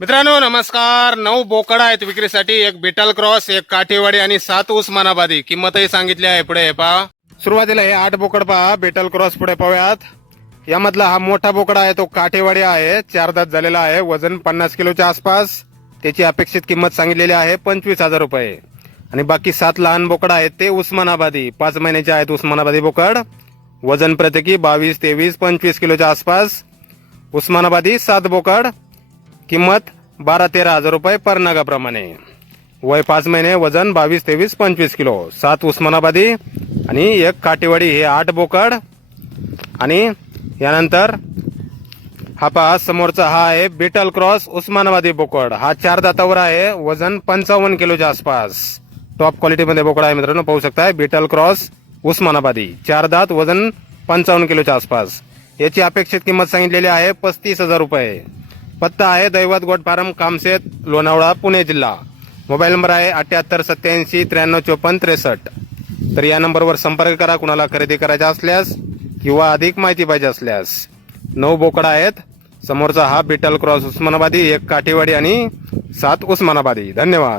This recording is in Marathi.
मित्रांनो नमस्कार। 9 बोकड आहेत विक्रीसाठी, एक बिटल क्रॉस, एक काठीवाडी आणि 7 उस्मानाबादी। किंमतही सांगितली आहे पुढे पहा। सुरुवातीला हे 8 बोकड पहा, बिटल क्रॉस पुढे पाहूयात। यामधला हा मोठा बोकड आहे तो काठीवाडी आहे, 4 दात झालेला आहे, वजन 50 किलोच्या आसपास। त्याची अपेक्षित किंमत सांगितलेली आहे 25,000 रुपये। आणि बाकी 7 लहान बोकड आहेत ते उस्मानाबादी, 5 महिन्याचे आहेत उस्मानाबादी बोकड, वजन प्रत्येकी 22, 23, 25 किलोच्या आसपास। उस्मानाबादी 7 बोकड, किंमत 12-13 हजार रुपये पर नगाप्रमाणे। वय 5 महिने, वजन 22, 23, 25 किलो। 7 उस्मानाबादी आणि एक काठीवाडी, हे 8 बोकड। आणि यानंतर हा पहा समोरचा, हा आहे बिटल क्रॉस उस्मानाबादी बोकड, हा 4 दातावर आहे, वजन 55 किलोच्या आसपास। टॉप क्वालिटीमध्ये बोकड आहे मित्रांनो, पाहू शकताय। बिटल क्रॉस उस्मानाबादी, 4 दात, वजन 55 किलोच्या आसपास। याची अपेक्षित किंमत सांगितलेली आहे 35,000 रुपये। पत्ता आहे दैवत गोट फार्म, कामशेत, लोणावळा, पुणे जिल्हा। मोबाईल नंबर आहे 7887 9354 63। तर या नंबरवर संपर्क करा कुणाला खरेदी करायचे असल्यास किंवा अधिक माहिती पाहिजे असल्यास। 9 बोकड आहेत। समोरचा हा बिटल क्रॉस उस्मानाबादी, एक काठीवाडी आणि 7 उस्मानाबादी। धन्यवाद।